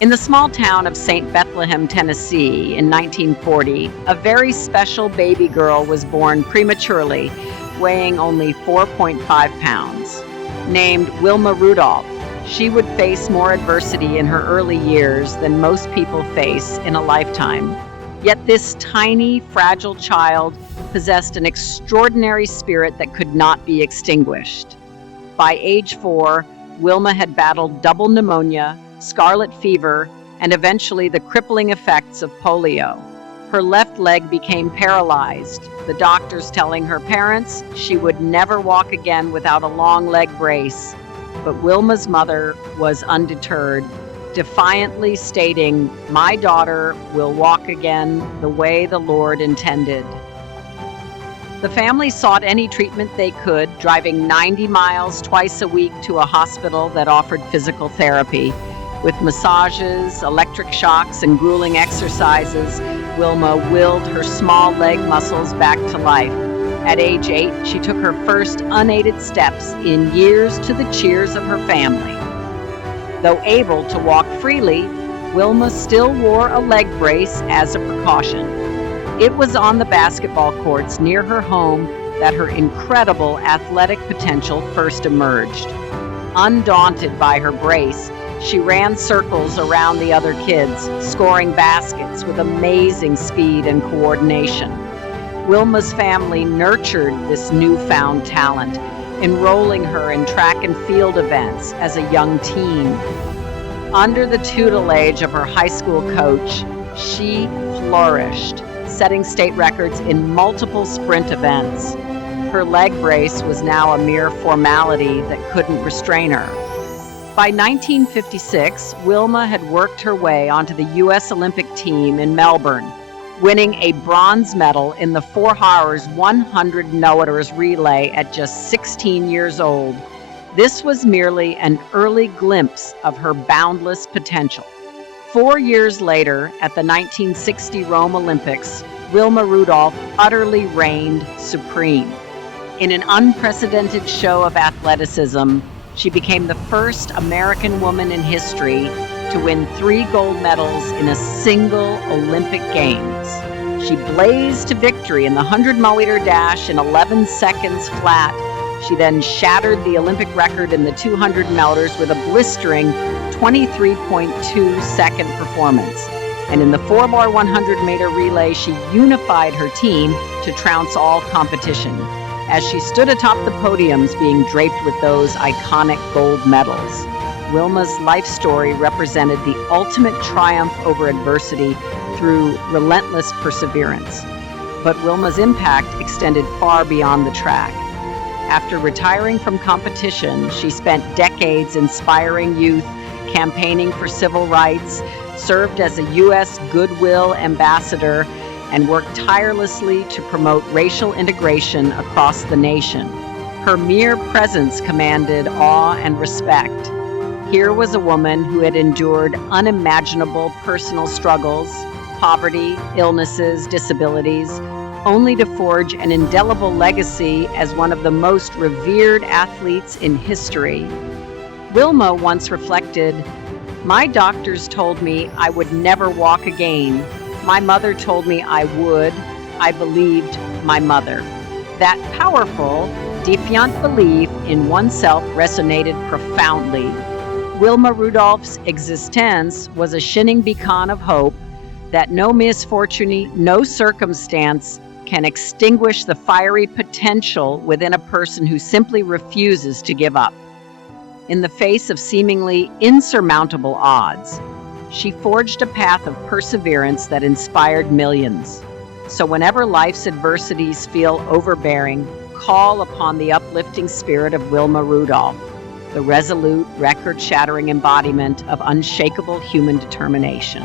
In the small town of St. Bethlehem, Tennessee, in 1940, a very special baby girl was born prematurely, weighing only 4.5 pounds. Named Wilma Rudolph, she would face more adversity in her early years than most people face in a lifetime. Yet this tiny, fragile child possessed an extraordinary spirit that could not be extinguished. By age 4, Wilma had battled double pneumonia, scarlet fever, and eventually the crippling effects of polio. Her left leg became paralyzed, the doctors telling her parents she would never walk again without a long leg brace. But Wilma's mother was undeterred, defiantly stating, "My daughter will walk again the way the Lord intended." The family sought any treatment they could, driving 90 miles twice a week to a hospital that offered physical therapy. With massages, electric shocks, and grueling exercises, Wilma willed her small leg muscles back to life. At age 8, she took her first unaided steps in years to the cheers of her family. Though able to walk freely, Wilma still wore a leg brace as a precaution. It was on the basketball courts near her home that her incredible athletic potential first emerged. Undaunted by her brace, she ran circles around the other kids, scoring baskets with amazing speed and coordination. Wilma's family nurtured this newfound talent, enrolling her in track and field events as a young teen. Under the tutelage of her high school coach, she flourished, setting state records in multiple sprint events. Her leg brace was now a mere formality that couldn't restrain her. By 1956, Wilma had worked her way onto the U.S. Olympic team in Melbourne, winning a bronze medal in the 4 hours 100 no-hitters relay at just 16 years old. This was merely an early glimpse of her boundless potential. 4 years later, at the 1960 Rome Olympics, Wilma Rudolph utterly reigned supreme. In an unprecedented show of athleticism, she became the first American woman in history to win 3 gold medals in a single Olympic Games. She blazed to victory in the 100-meter dash in 11 seconds flat. She then shattered the Olympic record in the 200 meters with a blistering 23.2-second performance. And in the 4-bar 100-meter relay, she unified her team to trounce all competition, as she stood atop the podiums being draped with those iconic gold medals. Wilma's life story represented the ultimate triumph over adversity through relentless perseverance. But Wilma's impact extended far beyond the track. After retiring from competition, she spent decades inspiring youth, campaigning for civil rights, served as a U.S. Goodwill ambassador, and worked tirelessly to promote racial integration across the nation. Her mere presence commanded awe and respect. Here was a woman who had endured unimaginable personal struggles, poverty, illnesses, disabilities, only to forge an indelible legacy as one of the most revered athletes in history. Wilma once reflected, "My doctors told me I would never walk again. My mother told me I would. I believed my mother." That powerful, defiant belief in oneself resonated profoundly. Wilma Rudolph's existence was a shining beacon of hope that no misfortune, no circumstance can extinguish the fiery potential within a person who simply refuses to give up. In the face of seemingly insurmountable odds, she forged a path of perseverance that inspired millions. So whenever life's adversities feel overbearing, call upon the uplifting spirit of Wilma Rudolph, the resolute, record-shattering embodiment of unshakable human determination.